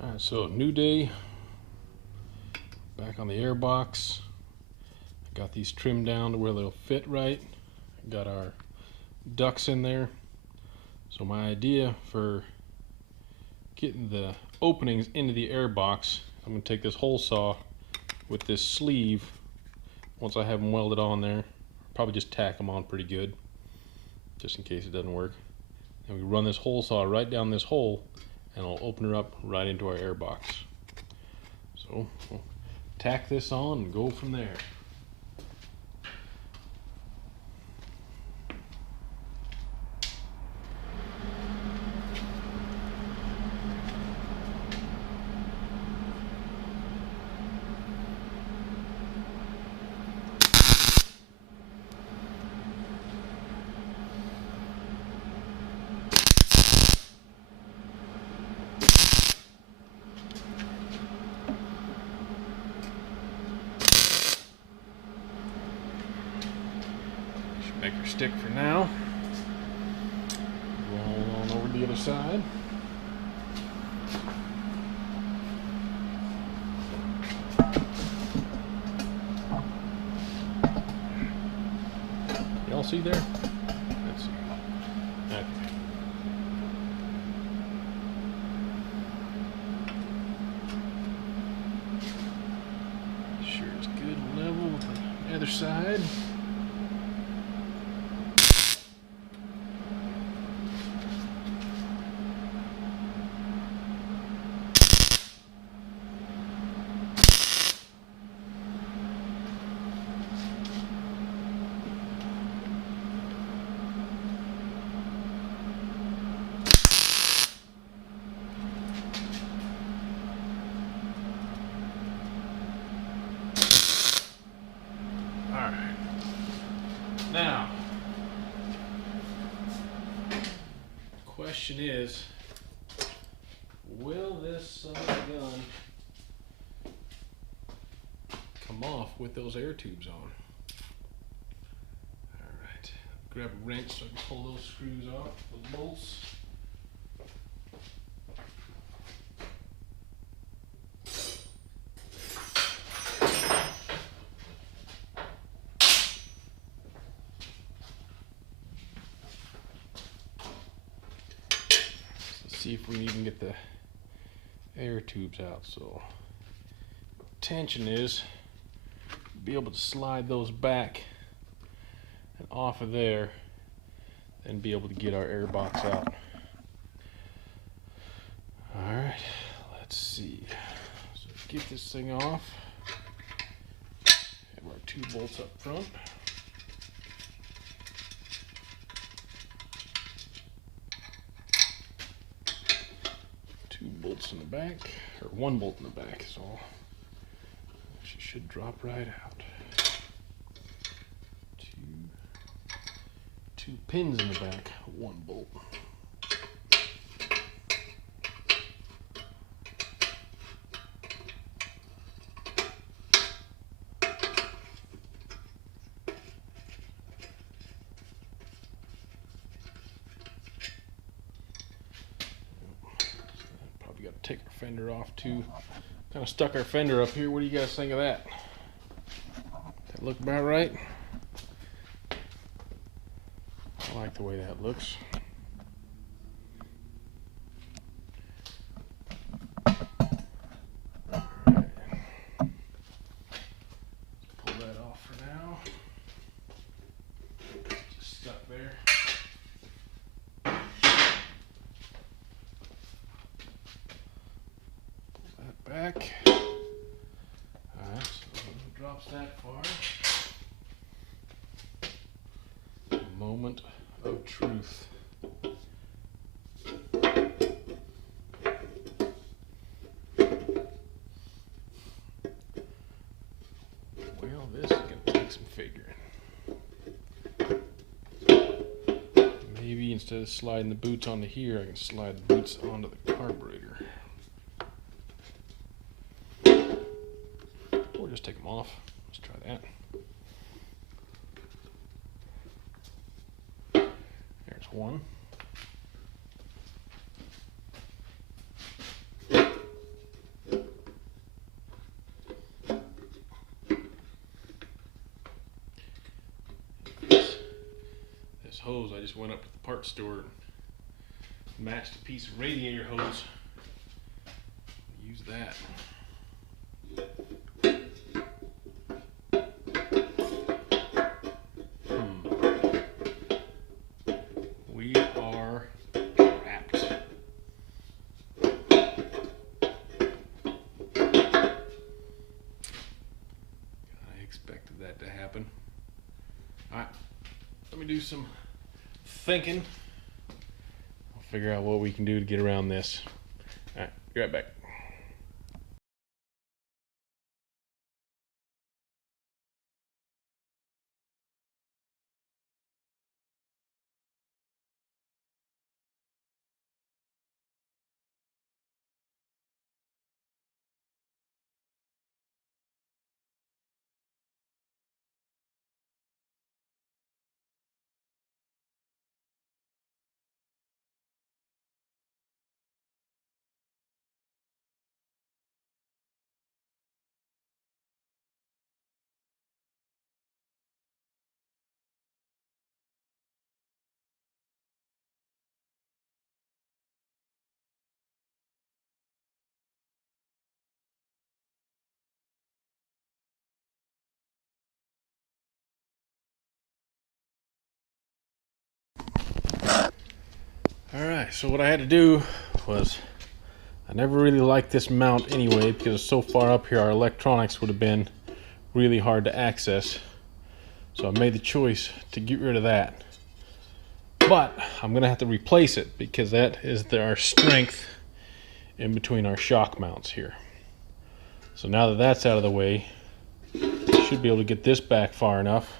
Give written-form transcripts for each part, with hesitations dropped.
Alright, so new day, back on the airbox. Got these trimmed down to where they'll fit right. Got our ducts in there. So my idea for getting the openings into the airbox, I'm going to take this hole saw with this sleeve. Once I have them welded on there, probably just tack them on pretty good, just in case it doesn't work. And we run this hole saw right down this hole, and I'll open her up right into our airbox. So we'll tack this on and go from there. Make her stick for now. Roll on over to the other side. Y'all see there? Let's see. Okay. Sure is good level with the other side. Now, the question is, will this son of a gun come off with those air tubes on? Alright, grab a wrench so I can pull those screws off, the bolts. See if we can even get the air tubes out. So intention is be able to slide those back and off of there and be able to get our air box out. Alright, let's see. So get this thing off. Have our two bolts up front. Two bolts in the back, or one bolt in the back, so she should drop right out. Two pins in the back, one bolt. Take our fender off too. Kind of stuck our fender up here. What do you guys think of that? That look about right? I like the way that looks. Alright. Pull that off for now. Just stuck there. Back. Alright, so it drops that far. Moment of truth. Well, this is going to take some figuring. Maybe instead of sliding the boots onto here, I can slide the boots onto the carburetor. Or just take them off. Let's try that. There's one. hose. I just went up to the parts store and matched a piece of radiator hose. Use that. We are wrapped. I expected that to happen. Alright, let me do some thinking. I'll figure out what we can do to get around this. Alright, be right back. Alright, so what I had to do was, I never really liked this mount anyway because it's so far up here our electronics would have been really hard to access. So I made the choice to get rid of that. But I'm going to have to replace it because that is our strength in between our shock mounts here. So now that that's out of the way, I should be able to get this back far enough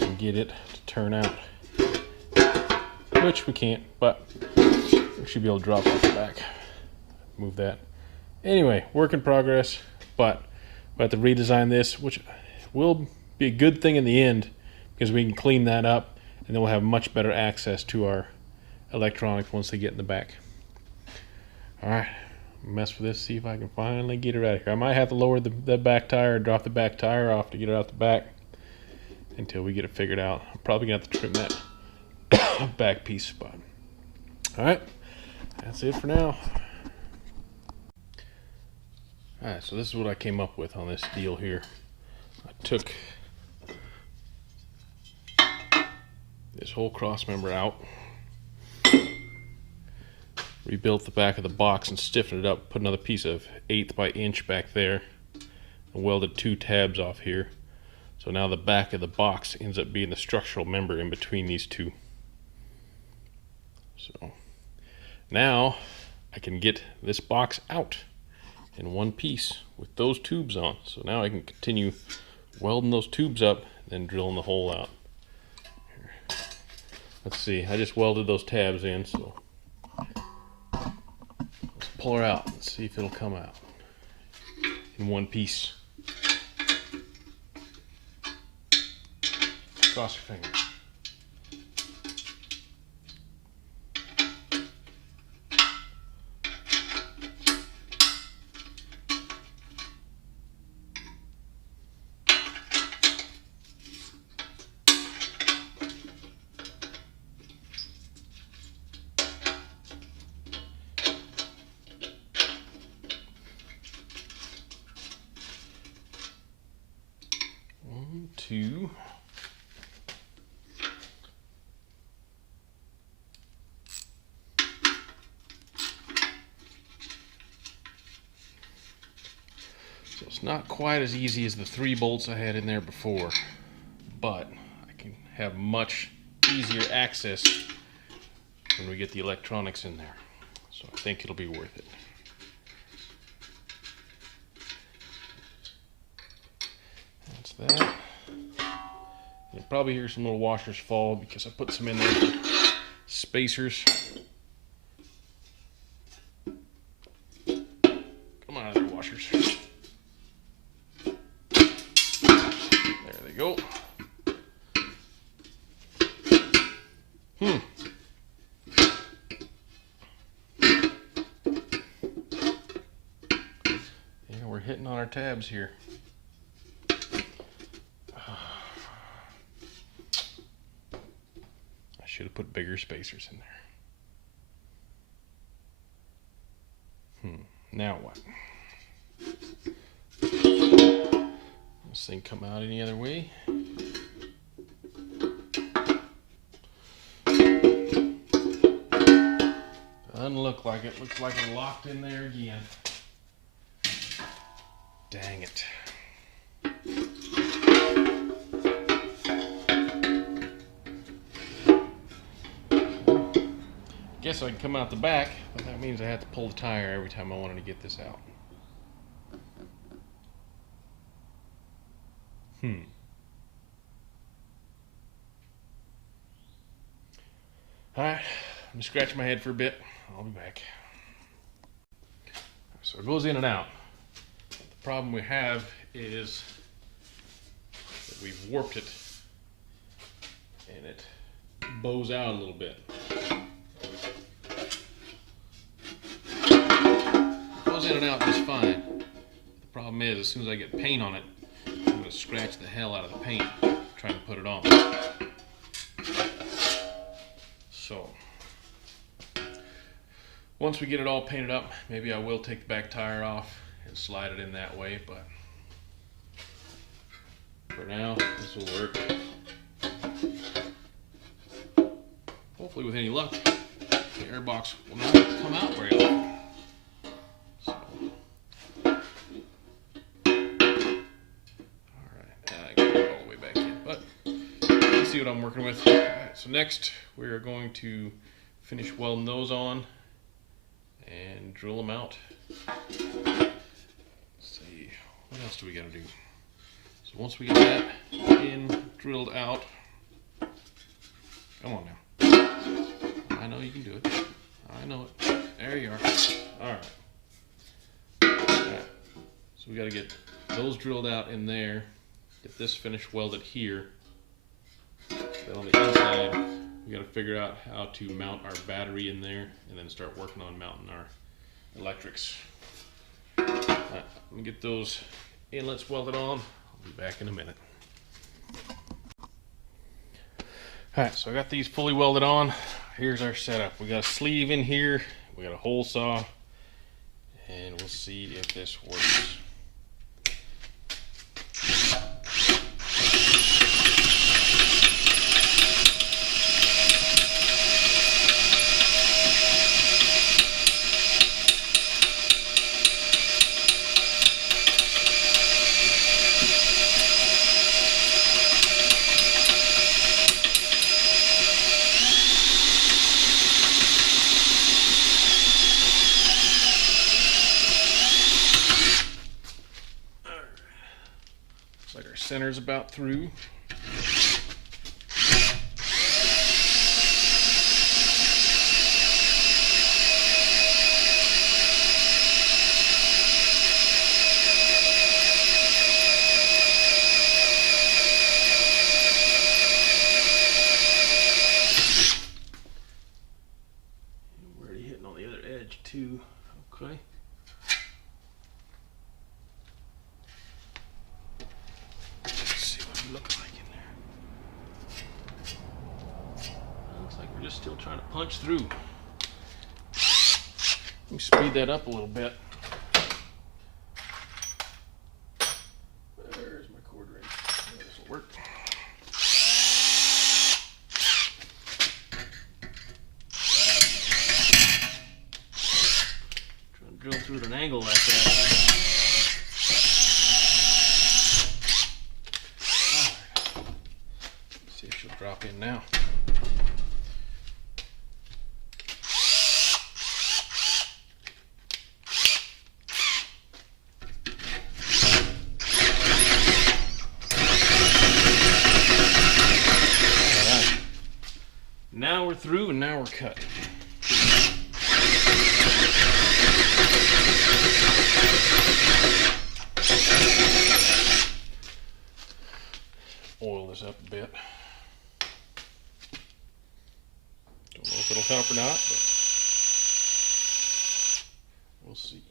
and get it to turn out. Which we can't, but we should be able to drop off the back. Move that. Anyway, work in progress, but we have to redesign this, which will be a good thing in the end because we can clean that up and then we'll have much better access to our electronics once they get in the back. Alright, mess with this, see if I can finally get it out of here. I might have to lower the back tire or drop the back tire off to get it out the back until we get it figured out. I'm probably going to have to trim that back piece spot. Alright, that's it for now. Alright, so this is what I came up with on this deal here. I took this whole cross member out, rebuilt the back of the box and stiffened it up, put another piece of 1/8 by inch back there, and welded 2 tabs off here. So now the back of the box ends up being the structural member in between these two. So now I can get this box out in one piece with those tubes on. So now I can continue welding those tubes up, then drilling the hole out. Here. Let's see, I just welded those tabs in, so let's pull her out and see if it'll come out in one piece. Cross your fingers. One, two. So it's not quite as easy as the 3 bolts I had in there before, but I can have much easier access when we get the electronics in there. So I think it'll be worth it. That's that. You'll probably hear some little washers fall because I put some in there for spacers. Come on, there, washers. There they go. Yeah, we're hitting on our tabs here. put bigger spacers in there. Now what? This thing come out any other way? Doesn't look like it. Looks like we're locked in there again. Dang it. Guess I can come out the back, but that means I have to pull the tire every time I wanted to get this out. Alright, I'm gonna scratch my head for a bit. I'll be back. So it goes in and out. The problem we have is that we've warped it and it bows out a little bit. It goes in and out just fine. The problem is, as soon as I get paint on it, I'm going to scratch the hell out of the paint trying to put it on. So, once we get it all painted up, maybe I will take the back tire off and slide it in that way, but for now, this will work. Hopefully with any luck, the airbox will not come out very often. So, alright, I got it all the way back in, but let's see what I'm working with. Alright, so next we're going to finish welding those on and drill them out. Let's see, what else do we gotta do? So once we get that in, drilled out, come on now. I know you can do it. I know it. There you are. Alright. Alright. So we gotta get those drilled out in there. Get this finished welded here. Then on the inside, we gotta figure out how to mount our battery in there and then start working on mounting our electrics. Alright, let me get those inlets welded on. I'll be back in a minute. Alright, so I got these fully welded on. Here's our setup. We got a sleeve in here, we got a hole saw, and we'll see if this works. Center's about through. We're already hitting on the other edge too. Okay. Still trying to punch through. Let me speed that up a little bit. There's my cord ring. This will work. Trying to drill through at an angle like that. Alright. Let's see if she'll drop in now. Now we're through and now we're cutting. Oil this up a bit. Don't know if it'll help or not, but we'll see.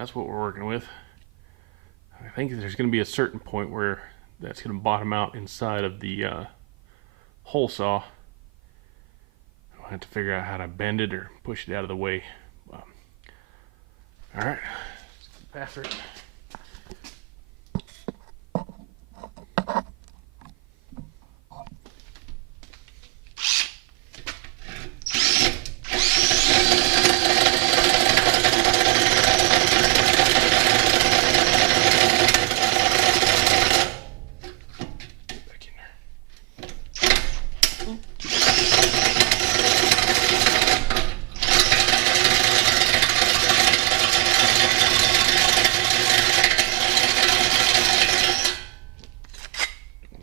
that's what we're working with. I think there's going to be a certain point where that's going to bottom out inside of the hole saw. I'll have to figure out how to bend it or push it out of the way. All right, let's get after it.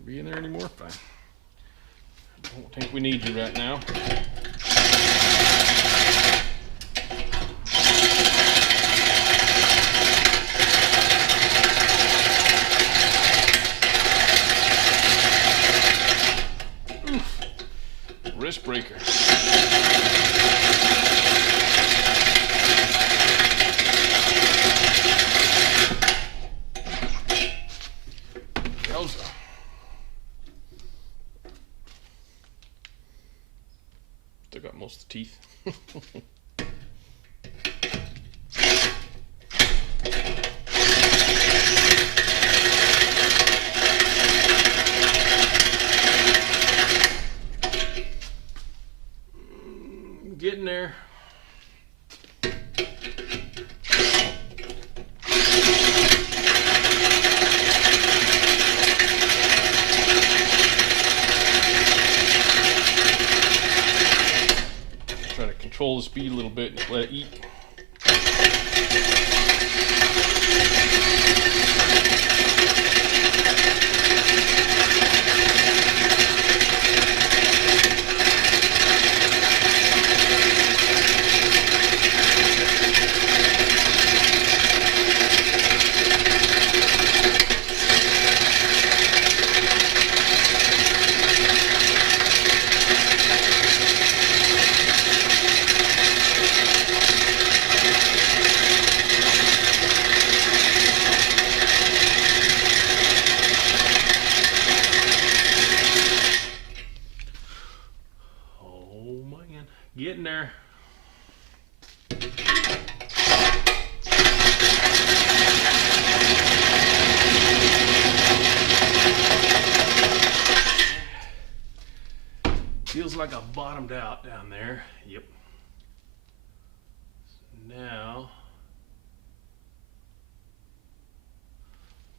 Be in there anymore? Fine. I don't think we need you right now. Oof. Wrist breaker. Yowza. Still got most of the teeth. Getting there. Try to control the speed a little bit and let it eat. Getting there. Feels like I bottomed out down there. Yep. Now,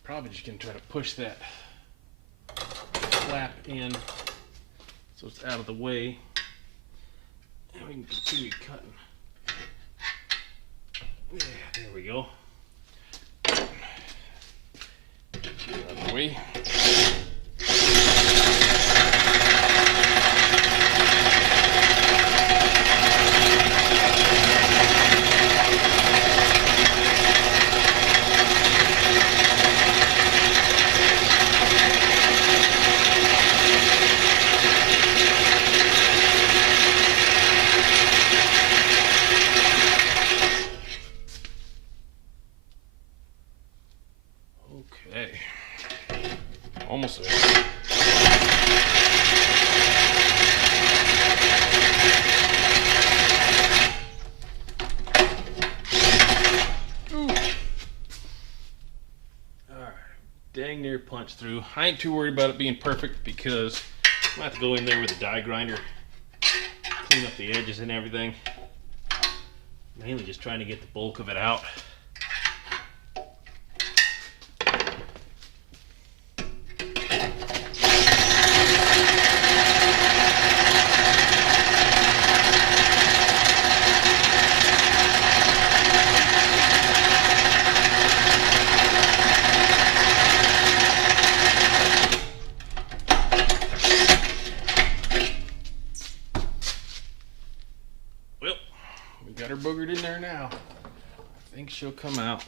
probably just gonna try to push that flap in so it's out of the way. And we can continue cutting. Yeah, there we go. Get it out of the way. Okay, almost there. Ooh. All right, dang near punch through. I ain't too worried about it being perfect because I'm gonna have to go in there with a die grinder, clean up the edges and everything. Mainly just trying to get the bulk of it out. Got her boogered in there now. I think she'll come out.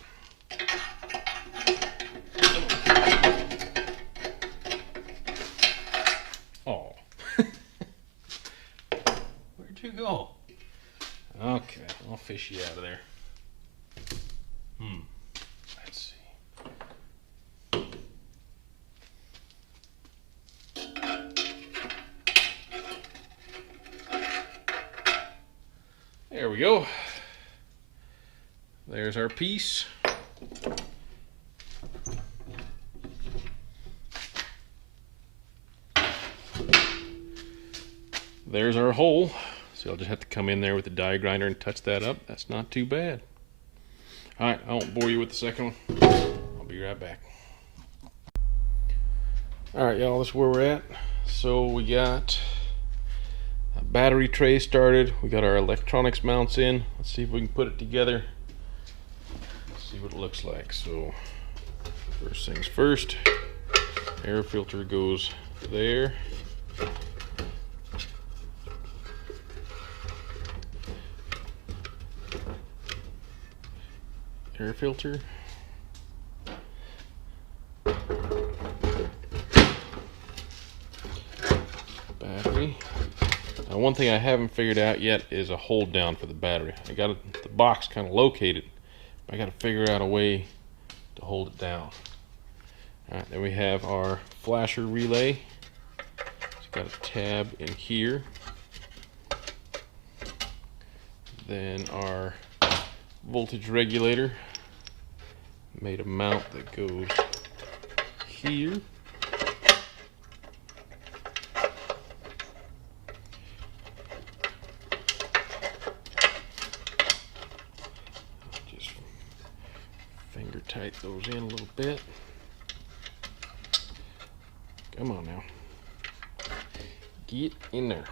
Oh. Where'd you go? Okay, I'll fish you out of there. Let's see. There we go. There's our piece. There's our hole. So I'll just have to come in there with the die grinder and touch that up. That's not too bad. Alright, I won't bore you with the second one. I'll be right back. Alright, y'all, this is where we're at. So we got a battery tray started. We got our electronics mounts in. Let's see if we can put it together. Let's see what it looks like. So first things first, air filter goes there. Air filter. Battery. Now, one thing I haven't figured out yet is a hold down for the battery. I got the box kind of located, but I got to figure out a way to hold it down. Alright, then we have our flasher relay. It's got a tab in here. Then our voltage regulator made a mount that goes here. Just finger tight those in a little bit. Come on now. Get in there.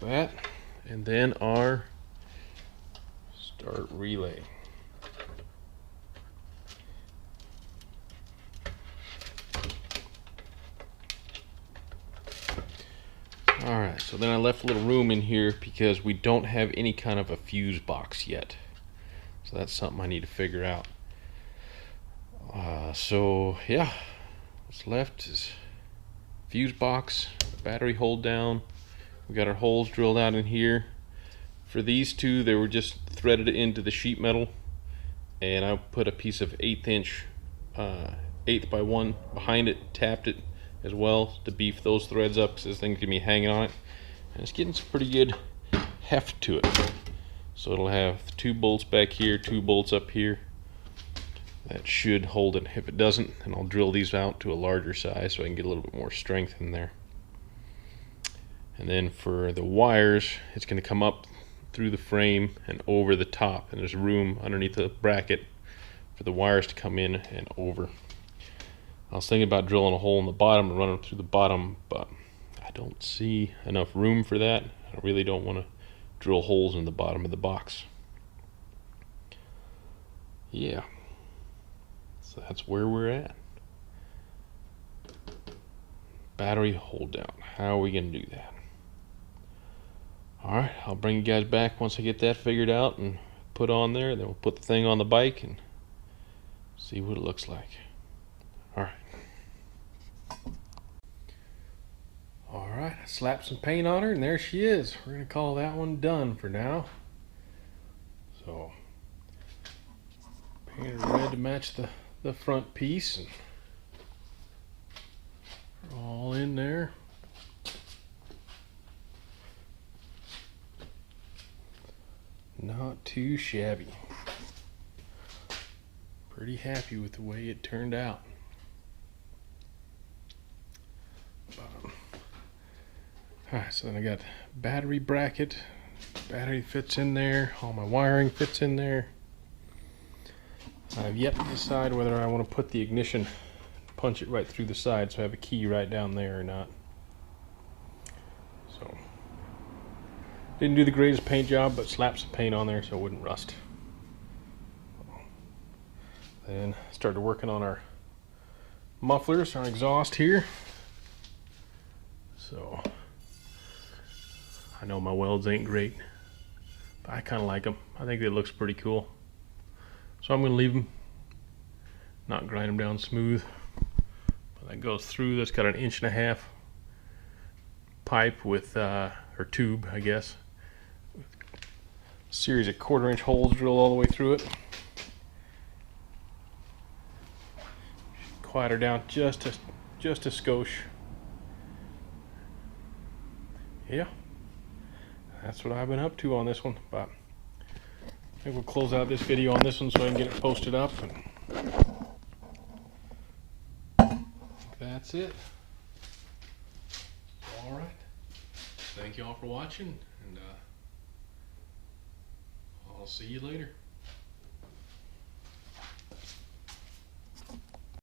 That, and then our start relay. Alright, so then I left a little room in here because we don't have any kind of a fuse box yet. So that's something I need to figure out. So yeah, what's left is fuse box, battery hold down. We got our holes drilled out in here. For these two, they were just threaded into the sheet metal, and I put a piece of 1/8 inch 1/8 by 1 behind it, tapped it as well to beef those threads up because this thing's gonna be hanging on it, and it's getting some pretty good heft to it. So it'll have 2 bolts back here, 2 bolts up here. That should hold it. If it doesn't, then I'll drill these out to a larger size so I can get a little bit more strength in there. And then for the wires, it's going to come up through the frame and over the top, and there's room underneath the bracket for the wires to come in and over. I was thinking about drilling a hole in the bottom and running through the bottom, but I don't see enough room for that. I really don't want to drill holes in the bottom of the box. Yeah, so that's where we're at. Battery hold down. How are we going to do that? Alright, I'll bring you guys back once I get that figured out and put on there. Then we'll put the thing on the bike and see what it looks like. Alright. Alright, I slapped some paint on her and there she is. We're going to call that one done for now. So, painted red to match the front piece. And all in there. Not too shabby. Pretty happy with the way it turned out. Alright, so then I got battery bracket. Battery fits in there. All my wiring fits in there. I've yet to decide whether I want to put the ignition, punch it right through the side so I have a key right down there or not. So, didn't do the greatest paint job, but slapped some paint on there so it wouldn't rust. Then started working on our mufflers, our exhaust here. So, I know my welds ain't great, but I kind of like them. I think it looks pretty cool. So I'm going to leave them, not grind them down smooth. But that goes through, that's got an 1.5 inch pipe with, or tube, I guess. Series of 1/4-inch holes drilled all the way through it. Quiet her down just a skosh. Yeah, that's what I've been up to on this one. But I think we'll close out this video on this one so I can get it posted up. And that's it. All right. Thank you all for watching, and I'll see you later.